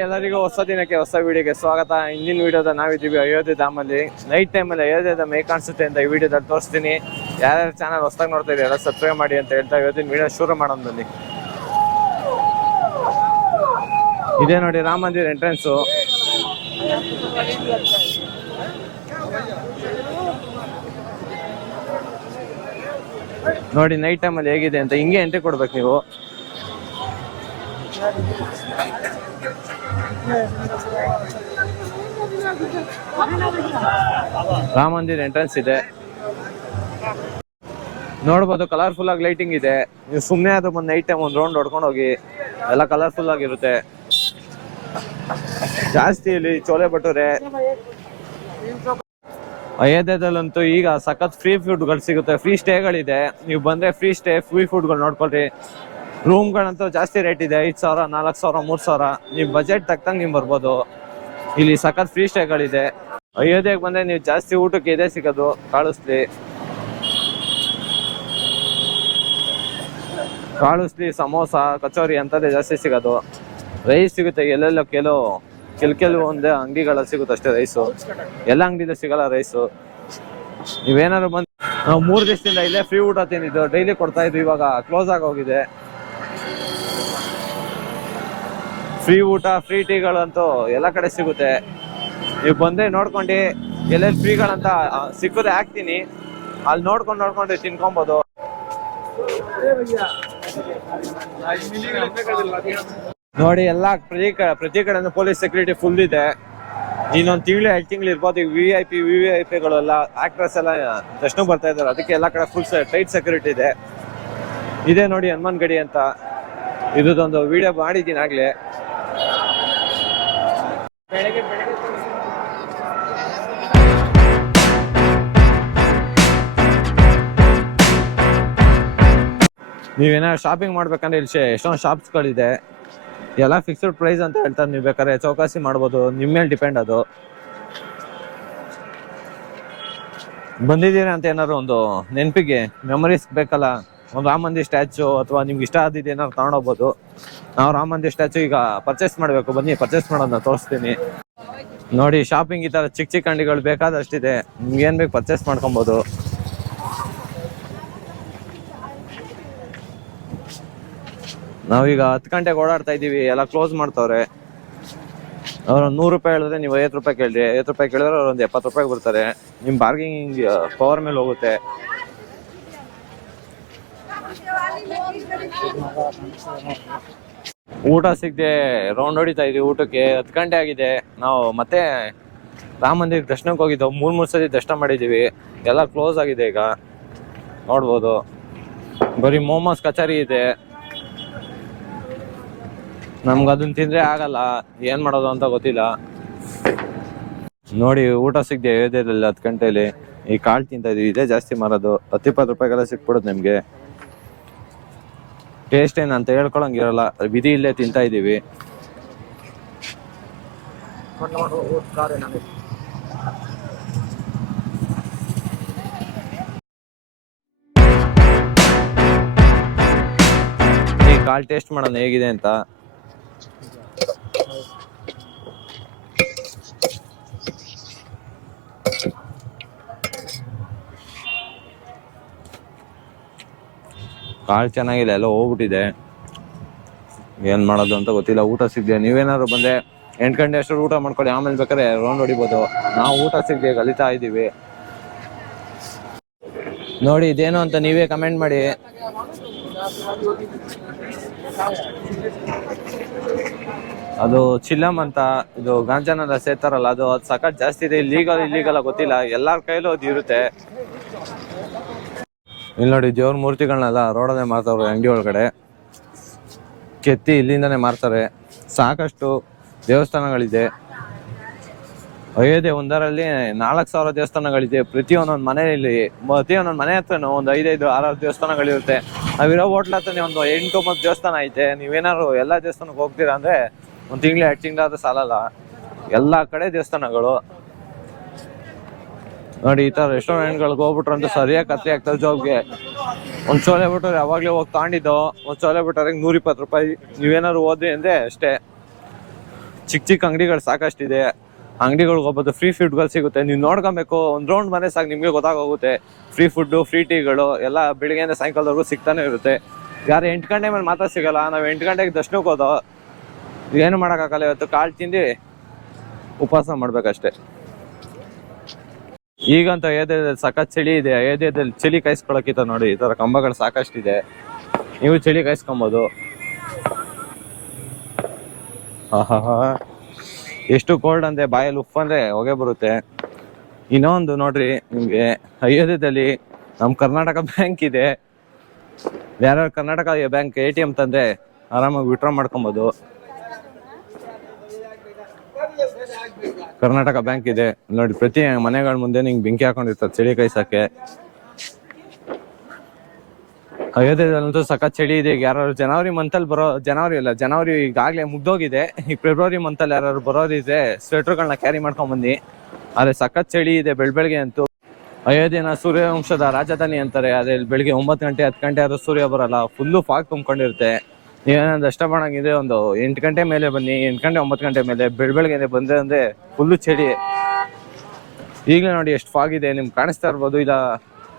ಎಲ್ಲರಿಗೂ ಹೊಸ ದಿನಕ್ಕೆ ಹೊಸ ವಿಡಿಯೋಗೆ ಸ್ವಾಗತ. ಇಂದಿನ ವಿಡಿಯೋದ ನಾವಿದ್ದೀವಿ ಅಯೋಧ್ಯೆ ಧಾಮಲ್ಲಿ. ನೈಟ್ ಟೈಮಲ್ಲಿ ಅಯೋಧ್ಯೆ ಧಾಮ ಹೇಗೆ ಕಾಣಿಸುತ್ತೆ ಅಂತ ಈ ವಿಡಿಯೋದಲ್ಲಿ ತೋರಿಸ್ತೀನಿ. ಯಾರ್ಯಾರು ಚಾನಲ್ ಹೊಸದಾಗಿ ನೋಡ್ತಾ ಇದ್ದೀರಾ ಸಬ್ಸ್ಕ್ರೈಬ್ ಮಾಡಿ ಅಂತ ಹೇಳ್ತಾ ಇವತ್ತಿನ ವಿಡಿಯೋ ಶುರು ಮಾಡೋಣ ಬನ್ನಿ. ಇದೇ ನೋಡಿ ರಾಮ ಮಂದಿರ ಎಂಟ್ರೆನ್ಸು. ನೋಡಿ ನೈಟ್ ಟೈಮಲ್ಲಿ ಹೇಗಿದೆ ಅಂತ. ಹಿಂಗೆ ಎಂಟ್ರಿ ಕೊಡ್ಬೇಕು ನೀವು. ರಾಮ ಮಂದಿರ ಎಂಟ್ರೆನ್ಸ್ ಇದೆ ನೋಡ್ಬೋದು. ಕಲರ್ಫುಲ್ ಆಗಿ ಲೈಟಿಂಗ್ ಇದೆ. ನೀವು ಸುಮ್ಮನೆ ಆದ್ರೂ ಬಂದು ನೈಟ್ ಟೈಮ್ ಒಂದು ರೌಂಡ್ ಹೊಡ್ಕೊಂಡು ಹೋಗಿ. ಎಲ್ಲ ಕಲರ್ಫುಲ್ ಆಗಿರುತ್ತೆ. ಜಾಸ್ತಿ ಇಲ್ಲಿ ಚೋಲೆ ಭಟೂರೆ. ಅಯೋಧ್ಯೆದಲ್ಲಂತೂ ಈಗ ಸಖತ್ ಫ್ರೀ ಫುಡ್ಗಳು ಸಿಗುತ್ತೆ. ಫ್ರೀ ಸ್ಟೇಗಳಿದೆ. ನೀವು ಬಂದ್ರೆ ಫ್ರೀ ಸ್ಟೇ ಫ್ರೀ ಫುಡ್ಗಳು ನೋಡ್ಕೊಳ್ರಿ. ರೂಮ್ಗಳಂತೂ ಜಾಸ್ತಿ ರೇಟ್ ಇದೆ. 5,000 4,000 3,000. ನೀವು ಬಜೆಟ್ ತಕ್ಕಂಗೆ ನೀವು ಬರ್ಬೋದು. ಇಲ್ಲಿ ಸಖತ್ ಫ್ರೀ ಸ್ಟೇಗಳಿದೆ. ಅಯೋಧ್ಯೆಗೆ ಬಂದ್ರೆ ನೀವು ಜಾಸ್ತಿ ಊಟಕ್ಕೆ ಇದೇ ಸಿಗೋದು. ಕಾಳುಸ್ಲಿ ಸಮೋಸ ಕಚೋರಿ ಅಂತದೇ ಜಾಸ್ತಿ ಸಿಗೋದು. ರೈಸ್ ಸಿಗುತ್ತೆ ಎಲ್ಲೆಲ್ಲೋ ಕೆಲವು ಒಂದೇ ಅಂಗಡಿಗಳಲ್ಲಿ ಸಿಗುತ್ತೆ ಅಷ್ಟೇ ರೈಸು. ಎಲ್ಲ ಅಂಗಡಿಲೂ ಸಿಗಲ್ಲ ರೈಸು. ನೀವೇನಾದ್ರು ಬಂದು ನಾವು 3 ದಿವಸದಿಂದ ಇಲ್ಲೇ ಫ್ರೀ ಊಟ ತಿಂದಿದ್ದು. ಡೈಲಿ ಕೊಡ್ತಾ ಇದ್ವಿ, ಇವಾಗ ಕ್ಲೋಸ್ ಆಗೋಗಿದೆ. ಫ್ರೀ ಊಟ ಫ್ರೀ ಟೀಗಳಂತೂ ಎಲ್ಲ ಕಡೆ ಸಿಗುತ್ತೆ. ನೀವು ಬಂದ್ರೆ ನೋಡ್ಕೊಂಡು ಎಲ್ಲೆಲ್ಲಿ ಫ್ರೀಗಳಂತ ಸಿಕ್ಕದೆ ಹಾಕ್ತೀನಿ. ಅಲ್ಲಿ ನೋಡ್ಕೊಂಡು ತಿನ್ಕೊಬೋದು. ನೋಡಿ ಎಲ್ಲ ಪ್ರತಿ ಕಡೆ ಪೊಲೀಸ್ ಸೆಕ್ಯೂರಿಟಿ ಫುಲ್ ಇದೆ. ಇನ್ನೊಂದು ತಿಂಗಳು 2 ತಿಂಗಳು ಇರ್ಬೋದು. ವಿ ಐ ಪಿಗಳೆಲ್ಲ ಆಕ್ಟ್ರೆಸ್ ಎಲ್ಲ ದರ್ಶನ ಬರ್ತಾ ಇದ್ದಾರೆ. ಅದಕ್ಕೆ ಎಲ್ಲ ಕಡೆ ಫುಲ್ ಟೈಟ್ ಸೆಕ್ಯೂರಿಟಿ ಇದೆ. ಇದೇ ನೋಡಿ ಹನುಮಾನ್ ಗಡಿ ಅಂತ. ಇದೊಂದು ವಿಡಿಯೋ ಮಾಡಿದ್ದೀನಿ ಆಗ್ಲೇ. ನೀವೇನಾದ್ರು ಶಾಪಿಂಗ್ ಮಾಡ್ಬೇಕಂದ್ರೆ ಇಲ್ಲಿ ಎಷ್ಟೊಂದು ಶಾಪ್ಸ್ಗಳಿದೆ. ಎಲ್ಲ ಫಿಕ್ಸ್ಡ್ ಪ್ರೈಸ್ ಅಂತ ಹೇಳ್ತಾರೆ. ನೀವು ಬೇಕಾದ್ರೆ ಚೌಕಾಸಿ ಮಾಡ್ಬೋದು. ನಿಮ್ಮ ಮೇಲೆ ಡಿಪೆಂಡ್ ಅದು. ಬಂದಿದ್ದೀರಾ ಅಂತ ಏನಾದ್ರು ಒಂದು ನೆನಪಿಗೆ ಮೆಮೊರೀಸ್ ಬೇಕಲ್ಲ. ಒಂದು ರಾಮ ಮಂದಿರ ಸ್ಟ್ಯಾಚು ಅಥವಾ ನಿಮ್ಗೆ ಇಷ್ಟ ಆದಿದ್ದು ಏನಾದ್ರು ತಗೊಂಡೋಗ್ಬೋದು. ನಾವು ರಾಮ ಮಂದಿರ ಸ್ಟ್ಯಾಚು ಈಗ ಪರ್ಚೇಸ್ ಮಾಡಬೇಕು. ಬನ್ನಿ ಪರ್ಚೇಸ್ ಮಾಡೋದನ್ನ ತೋರಿಸ್ತೀನಿ. ನೋಡಿ ಶಾಪಿಂಗ್ ಈ ಥರ ಚಿಕ್ಕ ಅಂಗಡಿಗಳು ಬೇಕಾದಷ್ಟಿದೆ. ನಿಮ್ಗೆ ಏನು ಬೇಕು ಪರ್ಚೇಸ್ ಮಾಡ್ಕೊಬೋದು. ನಾವೀಗ 10 ಗಂಟೆಗೆ ಓಡಾಡ್ತಾ ಇದ್ದೀವಿ. ಎಲ್ಲ ಕ್ಲೋಸ್ ಮಾಡ್ತವ್ರೆ. ಅವ್ರು 100 ರೂಪಾಯಿ ಹೇಳಿದ್ರೆ ನೀವು 50 ರೂಪಾಯಿ ಕೇಳ್ರಿ. 50 ರೂಪಾಯಿ ಕೇಳಿದ್ರೆ ಅವ್ರು ಒಂದು 70 ರೂಪಾಯಿಗೆ ಬರ್ತಾರೆ. ನಿಮ್ಮ ಬಾರ್ಗಿಂಗ್ ಪವರ್ ಮೇಲೆ ಹೋಗುತ್ತೆ. ಊಟ ಸಿಗದೆ ರೌಂಡ್ ಹೊಡಿತಾ ಇದೀವಿ ಊಟಕ್ಕೆ. 10 ಗಂಟೆ ಆಗಿದೆ. ನಾವು ಮತ್ತೆ ರಾಮ ಮಂದಿರಕ್ಕೆ ದರ್ಶನಕ್ಕೆ ಹೋಗಿದ್ದೆವು. 3 ಸತಿ ದರ್ಶನ ಮಾಡಿದ್ದೀವಿ. ಎಲ್ಲ ಕ್ಲೋಸ್ ಆಗಿದೆ ಈಗ. ನೋಡ್ಬೋದು ಬರೀ ಮೋಮೋಸ್ ಕಚೇರಿ ಇದೆ. ನಮ್ಗೆ ಅದನ್ನ ತಿಂದ್ರೆ ಆಗಲ್ಲ. ಏನ್ ಮಾಡೋದು ಅಂತ ಗೊತ್ತಿಲ್ಲ. ನೋಡಿ ಊಟ ಸಿಗದೆ ಅಯೋಧ್ಯೆಯಲ್ಲಿ 10 ಗಂಟೆಯಲ್ಲಿ ಈ ಕಾಳು ತಿಂತಾ ಇದೀವಿ. ಇದೇ ಜಾಸ್ತಿ ಮಾರೋದು. 10-20 ರೂಪಾಯಿಗೆಲ್ಲ ಸಿಕ್ಬಿಡುತ್ತೆ ನಿಮ್ಗೆ. ಟೇಸ್ಟ್ ಏನಂತ ಹೇಳ್ಕೊಳಂಗಿರಲ್ಲ. ವಿಧಿ ಇಲ್ಲೇ ತಿಂತಾ ಇದೀವಿ. ಈ ಕಾಳು ಟೇಸ್ಟ್ ಮಾಡೋಣ ಹೇಗಿದೆ ಅಂತ. ಕಾಳು ಚೆನ್ನಾಗಿಲ್ಲ. ಎಲ್ಲ ಹೋಗ್ಬಿಟ್ಟಿದೆ. ಏನ್ ಮಾಡೋದು ಅಂತ ಗೊತ್ತಿಲ್ಲ. ಊಟ ಸಿಗದೆ ನೀವೇನಾದ್ರು ಬಂದ್ರೆ 8 ಗಂಟೆ ಅಷ್ಟು ಊಟ ಮಾಡ್ಕೊಳ್ಳಿ. ಆಮೇಲೆ ಬೇಕಾದ್ರೆ ರೌಂಡ್ ಹೊಡಿಬೋದು. ನಾವು ಊಟ ಸಿಗದೆ ಕಲಿತಾ ಇದ್ದೀವಿ. ನೋಡಿ ಇದೇನು ಅಂತ ನೀವೇ ಕಮೆಂಟ್ ಮಾಡಿ. ಅದು ಚಿಲ್ಲಮ್ ಅಂತ. ಇದು ಗಾಂಜಾನೆಲ್ಲ ಸೇತಾರಲ್ಲ ಅದು ಸಖತ್ ಜಾಸ್ತಿ ಇದೆ. ಇಲ್ಲೀಗಲ್ ಗೊತ್ತಿಲ್ಲ. ಎಲ್ಲಾರ ಕೈಲೂ ಅದು ಇರುತ್ತೆ. ಇಲ್ಲಿ ನೋಡಿ ದೇವ್ರ ಮೂರ್ತಿಗಳನ್ನೆಲ್ಲ ರೋಡಲ್ಲೇ ಮಾರ್ತಾವ್ರೆ. ಅಂಗಡಿ ಒಳಗಡೆ ಕೆತ್ತಿ ಇಲ್ಲಿಂದಾನೆ ಮಾರ್ತಾರೆ. ಸಾಕಷ್ಟು ದೇವಸ್ಥಾನಗಳಿದೆ. ಅಯೋಧ್ಯೆ ಒಂದರಲ್ಲಿ 4,000 ದೇವಸ್ಥಾನಗಳಿದೆ. ಪ್ರತಿಯೊಂದೊಂದು ಮನೆಯಲ್ಲಿ ಪ್ರತಿಯೊಂದೊಂದು ಮನೆ ಹತ್ರನೂ ಒಂದು 5-6 ದೇವಸ್ಥಾನಗಳಿರುತ್ತೆ. ನಾವಿರೋ ಹೋಟ್ಲ್ ಹತ್ರನೇ ಒಂದು 8-9 ದೇವಸ್ಥಾನ ಐತೆ. ನೀವೇನಾದ್ರು ಎಲ್ಲ ದೇವಸ್ಥಾನಕ್ಕೆ ಹೋಗ್ತೀರಾ ಅಂದ್ರೆ 1 ತಿಂಗಳು 2 ತಿಂಗಳಾದ್ರೂ ಸಾಲಲ್ಲ. ಎಲ್ಲ ಕಡೆ ದೇವಸ್ಥಾನಗಳು. ನೋಡಿ ಈ ತರ ರೆಸ್ಟೋರೆಂಟ್ಗಳಿಗೆ ಹೋಗ್ಬಿಟ್ರು ಅಂತ ಸರಿಯಾಗಿ ಕತ್ರಿ ಆಗ್ತದೆ ಜಾಬ್ಗೆ. ಒಂದು ಚೋಲೆ ಬಿಟ್ಟರೆ ಯಾವಾಗಲೇ ಹೋಗಿ ತಗೊಂಡಿದ್ದು. ಒಂದು ಚೋಲೆ ಬಿಟ್ಟರೆ 120 ರೂಪಾಯಿ. ನೀವೇನಾದ್ರು ಹೋದ್ರಿ ಅಂದ್ರೆ ಅಷ್ಟೇ. ಚಿಕ್ಕ ಚಿಕ್ಕ ಅಂಗಡಿಗಳು ಸಾಕಷ್ಟಿದೆ. ಅಂಗಡಿಗಳಿಗೆ ಹೋಗ್ಬೋದು, ಫ್ರೀ ಫುಡ್ಗಳು ಸಿಗುತ್ತೆ. ನೀವು ನೋಡ್ಕೊಬೇಕು, ಒಂದು ರೌಂಡ್ ಮನೆ ಸಾಕು ನಿಮಗೆ ಗೊತ್ತಾಗೋಗುತ್ತೆ. ಫ್ರೀ ಫುಡ್ಡು, ಫ್ರೀ ಟೀಗಳು ಎಲ್ಲ ಬೆಳಿಗ್ಗೆಯಿಂದ ಸಾಯಂಕಾಲದವರೆಗೂ ಸಿಗ್ತಾನೆ ಇರುತ್ತೆ. ಯಾರು 8 ಗಂಟೆ ಮೇಲೆ ಮಾತ್ರ ಸಿಗಲ್ಲ. ನಾವು 8 ಗಂಟೆಗೆ ದರ್ಶನಕ್ಕೆ ಹೋದೋ, ಏನು ಮಾಡೋಕ್ಕಾಗಲ್ಲ. ಇವತ್ತು ಕಾಳು ತಿಂದು ಉಪವಾಸ ಮಾಡ್ಬೇಕಷ್ಟೆ. ಈಗಂತ ಅಯೋಧ್ಯೆಯಲ್ಲಿ ಸಖತ್ ಚಳಿ ಇದೆ. ಅಯೋಧ್ಯೆಯಲ್ಲಿ ಚಳಿ ಕಾಯಿಸ್ಕೊಳಕ್ಕಿತ್ತ ನೋಡಿ, ಈ ಥರ ಕಂಬಗಳು ಸಾಕಷ್ಟಿದೆ. ನೀವು ಚಳಿ ಕಾಯಿಸ್ಕೊಬೋದು. ಹಾ, ಎಷ್ಟು ಕೋಲ್ಡ್ ಅಂದ್ರೆ ಬಾಯಲ್ಲಿ ಉಫ್ ಅಂದ್ರೆ ಹೊಗೆ ಬರುತ್ತೆ. ಇನ್ನೊಂದು ನೋಡ್ರಿ, ನಿಮ್ಗೆ ಅಯೋಧ್ಯೆಯಲ್ಲಿ ನಮ್ಮ ಕರ್ನಾಟಕ ಬ್ಯಾಂಕ್ ಇದೆ. ಯಾರ್ಯಾರು ಕರ್ನಾಟಕ ಬ್ಯಾಂಕ್ ATM ತಂದ್ರೆ ಆರಾಮಾಗಿ ವಿಡ್ರಾ ಮಾಡ್ಕೊಬೋದು. ಕರ್ನಾಟಕ ಬ್ಯಾಂಕ್ ಇದೆ ನೋಡಿ. ಪ್ರತಿ ಮನೆಗಳ ಮುಂದೆ ನಿಂಗೆ ಬೆಂಕಿ ಹಾಕೊಂಡಿರ್ತಾರೆ ಚಳಿ ಕಾಯಿಸಕ್ಕೆ. ಅಯೋಧ್ಯೆಯಲ್ಲಂತೂ ಸಖತ್ ಚಳಿ ಇದೆ. ಈಗ ಯಾರು ಜನವರಿ ಮಂತಲ್ಲಿ ಜನವರಿ ಈಗಾಗಲೇ ಮುಗ್ದೋಗಿದೆ. ಈಗ ಫೆಬ್ರವರಿ ಮಂತಲ್ಲಿ ಯಾರು ಬರೋದಿದೆ ಸ್ವೆಟರ್ಗಳನ್ನ ಕ್ಯಾರಿ ಮಾಡ್ಕೊಂಡ್ ಬನ್ನಿ. ಆದ್ರೆ ಸಖತ್ ಚಳಿ ಇದೆ ಬೆಳಗ್ಗೆ ಅಂತೂ. ಅಯೋಧ್ಯೆನ ಸೂರ್ಯವಂಶದ ರಾಜಧಾನಿ ಅಂತಾರೆ. ಅದೇ ಬೆಳಿಗ್ಗೆ 9 ಗಂಟೆ 10 ಗಂಟೆ ಆದ್ರೂ ಸೂರ್ಯ ಬರಲ್ಲ, ಫುಲ್ಲು ಫಾಗ್ ತುಂಬ್ಕೊಂಡಿರುತ್ತೆ. ನೀವೇನಾದ್ರು ದಷ್ಟ ಮಾಡಂಗಿದೆ ಒಂದು 8 ಗಂಟೆ ಮೇಲೆ ಬನ್ನಿ, 8 ಗಂಟೆ 9 ಗಂಟೆ ಮೇಲೆ ಬೆಳಗ್ಗೆ ಬಂದ್ರೆ ಅಂದ್ರೆ ಫುಲ್ಲು ಚಳಿ. ಈಗಲೇ ನೋಡಿ ಎಷ್ಟು ಫಾಗ್ ಇದೆ, ನಿಮ್ಗೆ ಕಾಣಿಸ್ತಾ ಇರ್ಬೋದು, ಇಲ್ಲ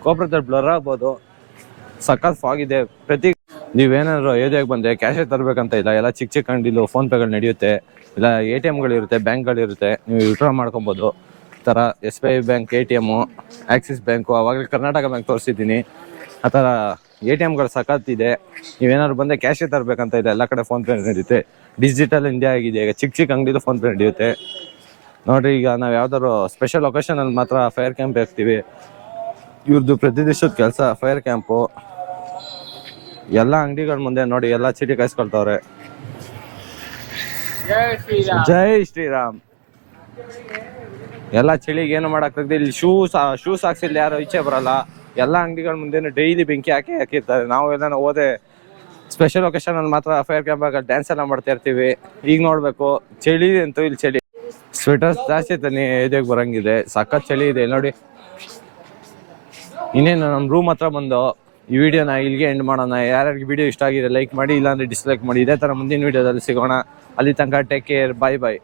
ಗೋಪುರದಲ್ಲಿ ಬ್ಲರ್ ಆಗ್ಬೋದು. ಸಖತ್ ಫಾಗ್ ಇದೆ. ನೀವೇನಾದ್ರು ಅಯೋಧ್ಯೆಗೆ ಬಂದ್ರೆ ಕ್ಯಾಶೇ ತರಬೇಕಂತ ಇಲ್ಲ, ಎಲ್ಲ ಚಿಕ್ಕ ಚಿಕ್ಕ ಅಂಗಡಿಲು ಫೋನ್ ಪೇಗಳು ನಡೆಯುತ್ತೆ, ಇಲ್ಲ ATMಗಳಿರುತ್ತೆ, ಬ್ಯಾಂಕ್ಗಳಿರುತ್ತೆ, ನೀವು ವಿಡ್ರಾ ಮಾಡ್ಕೊಬೋದು. ಥರ SBI bank ATM, Axis bank, ಅವಾಗಲೇ ಕರ್ನಾಟಕ ಬ್ಯಾಂಕ್ ತೋರಿಸಿದ್ದೀನಿ. ಆ ಥರ ATMಗಳು ಸಖತ್ತಿದೆ. ನೀವೇನಾದ್ರು ಬಂದರೆ ಕ್ಯಾಶೇ ತರಬೇಕಂತ ಇದೆ, ಎಲ್ಲ ಕಡೆ ಫೋನ್ ಪೇ ನಡೆಯುತ್ತೆ. ಡಿಜಿಟಲ್ ಇಂಡಿಯಾ ಆಗಿದೆ. ಈಗ ಚಿಕ್ಕ ಚಿಕ್ಕ ಅಂಗಡಿದು ಫೋನ್ ಪೇ ನಡೆಯುತ್ತೆ ನೋಡ್ರಿ. ಈಗ ನಾವು ಯಾವ್ದಾದ್ರು ಸ್ಪೆಷಲ್ ಒಕೇಶನಲ್ಲಿ ಮಾತ್ರ ಫೈರ್ ಕ್ಯಾಂಪ್ ಹಾಕ್ತೀವಿ. ಇವ್ರದ್ದು ಪ್ರತಿದಿವಸದ ಕೆಲಸ ಫೈರ್ ಕ್ಯಾಂಪು. ಎಲ್ಲ ಅಂಗಡಿಗಳ ಮುಂದೆ ನೋಡಿ ಎಲ್ಲ ಚೀಟಿ ಕಾಯಿಸ್ಕೊಳ್ತವ್ರೆ. ಜೈ ಶ್ರೀರಾಮ್. ಎಲ್ಲ ಚಳಿಗೆ ಏನು ಮಾಡಕ್ಕಾಗ್ತದೆ. ಇಲ್ಲಿ ಶೂಸ್ ಹಾಕ್ಸಿಲ್ಲ ಯಾರು ಈಚೆ ಬರಲ್ಲ. ಎಲ್ಲ ಅಂಗಡಿಗಳ ಮುಂದೆ ಡೈಲಿ ಬೆಂಕಿ ಹಾಕಿರ್ತಾರೆ. ನಾವು ಎಲ್ಲ ಹೋದೆ ಸ್ಪೆಷಲ್ ಒಕೇಶನ್ ಅಲ್ಲಿ ಮಾತ್ರ ಫೈರ್ ಕ್ಯಾಂಪ್ ಆಗ ಡ್ಯಾನ್ಸ್ ಎಲ್ಲ ಮಾಡ್ತಾ ಇರ್ತೀವಿ. ಈಗ ನೋಡ್ಬೇಕು ಚಳಿ ಅಂತೂ ಇಲ್ಲಿ ಚಳಿ. ಸ್ವೆಟರ್ಸ್ ಜಾಸ್ತಿ ತಾನೆ ಎದೆಗೆ ಬರಂಗಿದೆ. ಸಖತ್ ಚಳಿ ಇದೆ ನೋಡಿ. ಇನ್ನೇನು ನಮ್ಮ ರೂಮ್ ಹತ್ರ ಬಂದು ಈ ವಿಡಿಯೋನ ಇಲ್ಲಿಗೆ ಎಂಡ್ ಮಾಡೋಣ. ಯಾರ್ಯಾರಿಗೆ ವಿಡಿಯೋ ಇಷ್ಟ ಆಗಿದೆ ಲೈಕ್ ಮಾಡಿ, ಇಲ್ಲಾಂದ್ರೆ ಡಿಸ್ಲೈಕ್ ಮಾಡಿ. ಇದೇ ಥರ ಮುಂದಿನ ವಿಡಿಯೋದಲ್ಲಿ ಸಿಗೋಣ. ಅಲ್ಲಿ ತನಕ ಟೇಕ್ ಕೇರ್, ಬಾಯ್ ಬಾಯ್.